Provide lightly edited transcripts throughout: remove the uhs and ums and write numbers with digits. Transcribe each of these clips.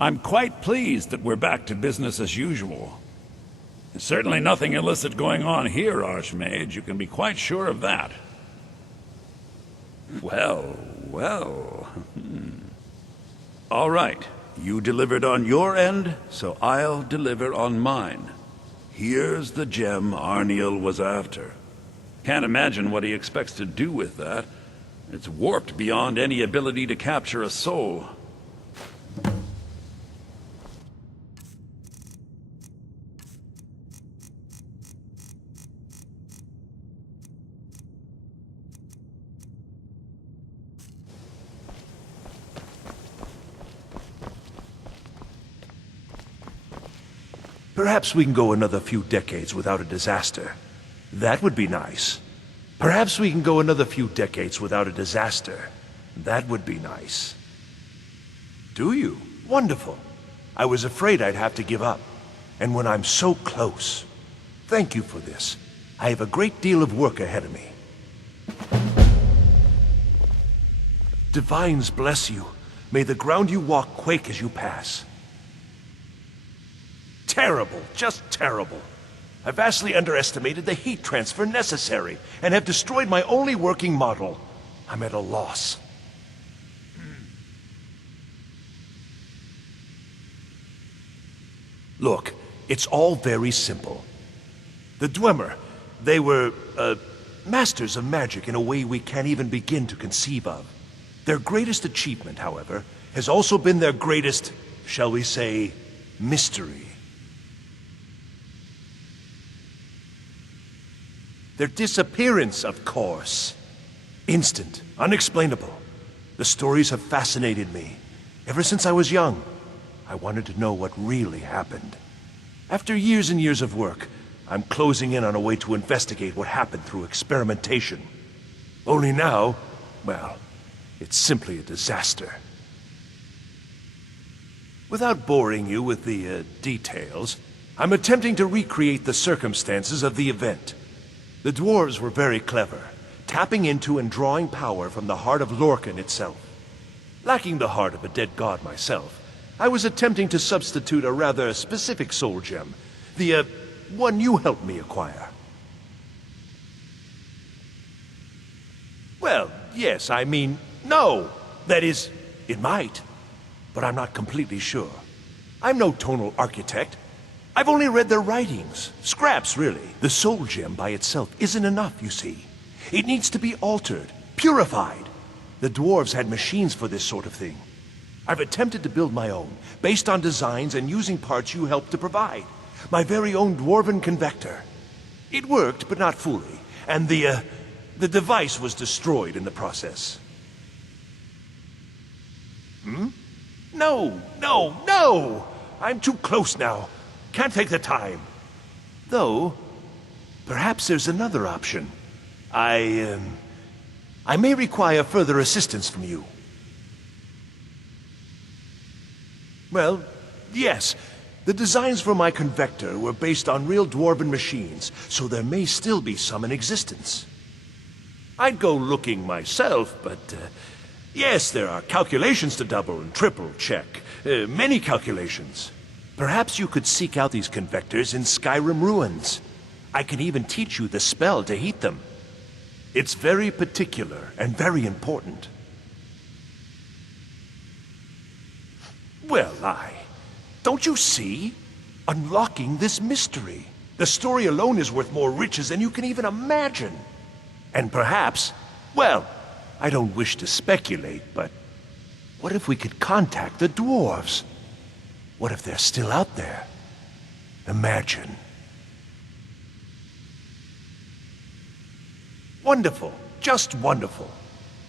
I'm quite pleased that we're back to business as usual. There's certainly nothing illicit going on here, Archmage. You can be quite sure of that. Well, well. All right. You delivered on your end, so I'll deliver on mine. Here's the gem Arniel was after. Can't imagine what he expects to do with that. It's warped beyond any ability to capture a soul. Perhaps we can go another few decades without a disaster. That would be nice. Perhaps we can go another few decades without a disaster. That would be nice. Do you? Wonderful. I was afraid I'd have to give up. And when I'm so close. Thank you for this. I have a great deal of work ahead of me. Divines bless you. May the ground you walk quake as you pass. Terrible, just terrible. I vastly underestimated the heat transfer necessary, and have destroyed my only working model. I'm at a loss. Look, it's all very simple. The Dwemer, they were, masters of magic in a way we can't even begin to conceive of. Their greatest achievement, however, has also been their greatest, shall we say, mystery. Their disappearance, of course. Instant, unexplainable. The stories have fascinated me. Ever since I was young, I wanted to know what really happened. After years and years of work, I'm closing in on a way to investigate what happened through experimentation. Only now, well, it's simply a disaster. Without boring you with the details, I'm attempting to recreate the circumstances of the event. The dwarves were very clever, tapping into and drawing power from the heart of Lorcan itself. Lacking the heart of a dead god myself, I was attempting to substitute a rather specific soul gem, the one you helped me acquire. Well, yes, I mean, no. That is, it might, but I'm not completely sure. I'm no tonal architect. I've only read their writings. Scraps, really. The soul gem by itself isn't enough, you see. It needs to be altered, purified. The dwarves had machines for this sort of thing. I've attempted to build my own, based on designs and using parts you helped to provide. My very own dwarven convector. It worked, but not fully, and the device was destroyed in the process. No, no, no! I'm too close now. Can't take the time. Though, perhaps there's another option. I may require further assistance from you. Well, yes. The designs for my convector were based on real dwarven machines, so there may still be some in existence. I'd go looking myself, but yes, there are calculations to double and triple check. Many calculations. Perhaps you could seek out these convectors in Skyrim ruins. I can even teach you the spell to heat them. It's very particular and very important. Well, don't you see? Unlocking this mystery. The story alone is worth more riches than you can even imagine. And perhaps, well, I don't wish to speculate, but what if we could contact the dwarves? What if they're still out there? Imagine. Wonderful. Just wonderful.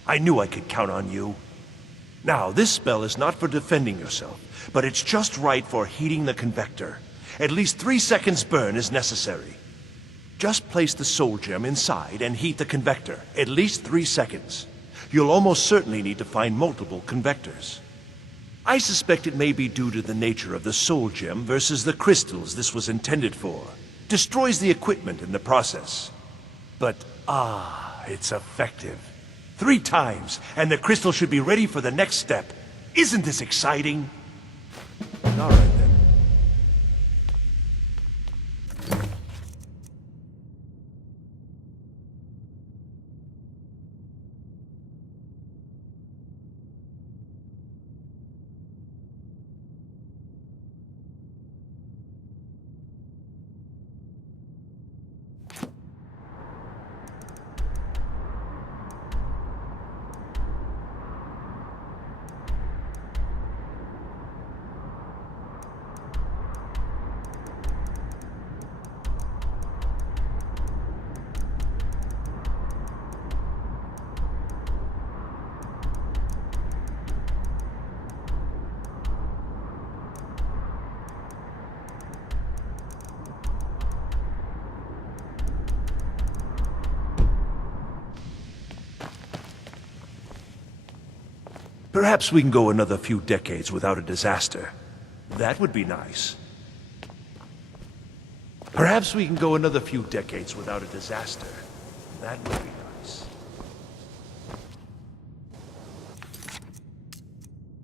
I knew I could count on you. Now, this spell is not for defending yourself, but it's just right for heating the convector. At least 3 seconds burn is necessary. Just place the soul gem inside and heat the convector. At least 3 seconds. You'll almost certainly need to find multiple convectors. I suspect it may be due to the nature of the soul gem versus the crystals this was intended for. Destroys the equipment in the process. But, it's effective. 3 times, and the crystal should be ready for the next step. Isn't this exciting? All right, then. Perhaps we can go another few decades without a disaster. That would be nice. Perhaps we can go another few decades without a disaster. That would be nice.